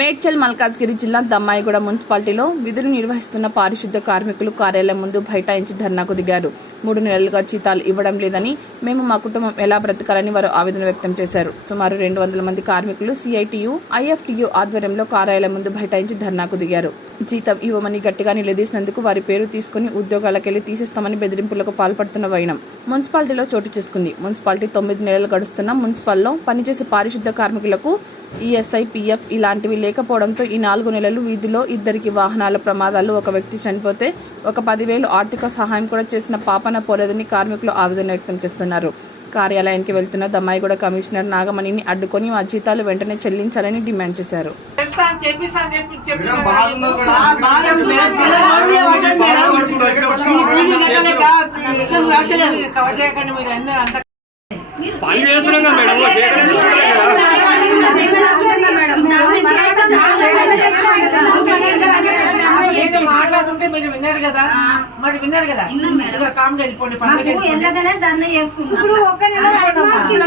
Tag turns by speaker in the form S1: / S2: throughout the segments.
S1: మేడ్చల్ మల్కాజ్గిరి జిల్లా దమ్మాయిగూడ మున్సిపాలిటీలో విధులు నిర్వహిస్తున్న పారిశుద్ధ కార్మికులు కార్యాలయం ముందు బైఠాయించి ధర్నాకు దిగారు. మూడు నెలలుగా జీతాలు ఇవ్వడం లేదని మేము మా కుటుంబం ఎలా బ్రతకాలని వారు ఆవేదన వ్యక్తం చేశారు. సుమారు రెండు వందల మంది కార్మికులు సిఐటియు ఐఎఫ్టియు ఆధ్వర్యంలో కార్యాలయం ముందు బైఠాయించి ధర్నాకు దిగారు. జీతం ఇవ్వమని గట్టిగా నిలదీసినందుకు వారి పేరు తీసుకుని ఉద్యోగాలకెళ్ళి తీసేస్తామని బెదిరింపులకు పాల్పడుతున్న వైనం. మున్సిపాలిటీలో చోటు చేసుకుంది. మున్సిపాలిటీ తొమ్మిది నెలలు గడుస్తున్న మున్సిపల్లో పనిచేసే పారిశుద్ధ కార్మికులకు ఈఎస్ఐ పిఎఫ్ ఇలాంటివి లేకపోవడంతో ఈ నాలుగు నెలలు వీధిలో ఇద్దరికి వాహనాల ప్రమాదాలు ఒక వ్యక్తి చనిపోతే ఒక పదివేలు ఆర్థిక సహాయం కూడా చేసిన పాపన పోలేదని కార్మికులు ఆవేదన వ్యక్తం చేస్తున్నారు. కార్యాలయానికి వెళ్తున్న దమ్మాయిగూడ కమిషనర్ నాగమణిని అడ్డుకొని మా జీతాలు వెంటనే చెల్లించాలని డిమాండ్ చేశారు.
S2: చేస్తా అని చెప్పేసి అని చెప్పి చెప్పి
S3: మేడం, బాగుంది మేడం.
S2: ఆ, బాగా మేడం, పిల్లలు మీరు కవర్ చేయకండి మీరు ఎందుకు అంత
S4: పని చేస్తున్నాం కదా మేడం చేయడానికి చూడలేదు కదా
S2: ఏదో మాట్లాడుతుంటే మీరు విన్నారు కదా? మరి విన్నారు కదా? ఇదిగో కామ్ వెళ్ళిపోండి
S5: ఇప్పుడు ఒక నెల అడ్వాన్స్
S6: కదా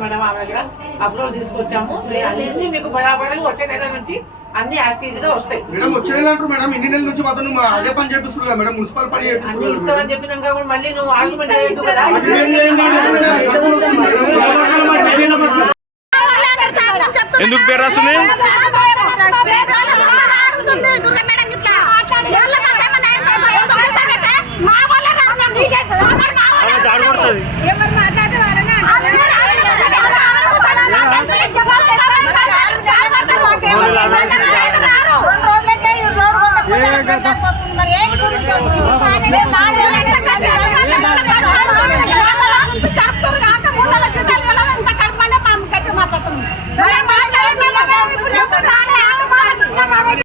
S6: మేడం
S2: ఆమె దగ్గర అప్రూవల్ తీసుకొచ్చాము. అన్ని మీకు బరాబరి వచ్చే నెల నుంచి అన్ని యాస్టీజ్గా వస్తాయి.
S3: మేడం వచ్చే నెల అంటారు మేడం. ఇన్ని నెలల నుంచి మాతో మా అదే పని చేపిస్తారు కదా మేడం. మున్సిపల్ పని చేపిస్తారు
S2: ఇస్తామని చెప్పినాక కూడా మళ్ళీ నువ్వు ఆర్గ్యుమెంట్ చేయొద్దు కదా.
S4: ఎందుకు పేరు రాస్తుంది? ఆమె జాడ కొడుతుంది.
S5: మరి ఏంటి గురించి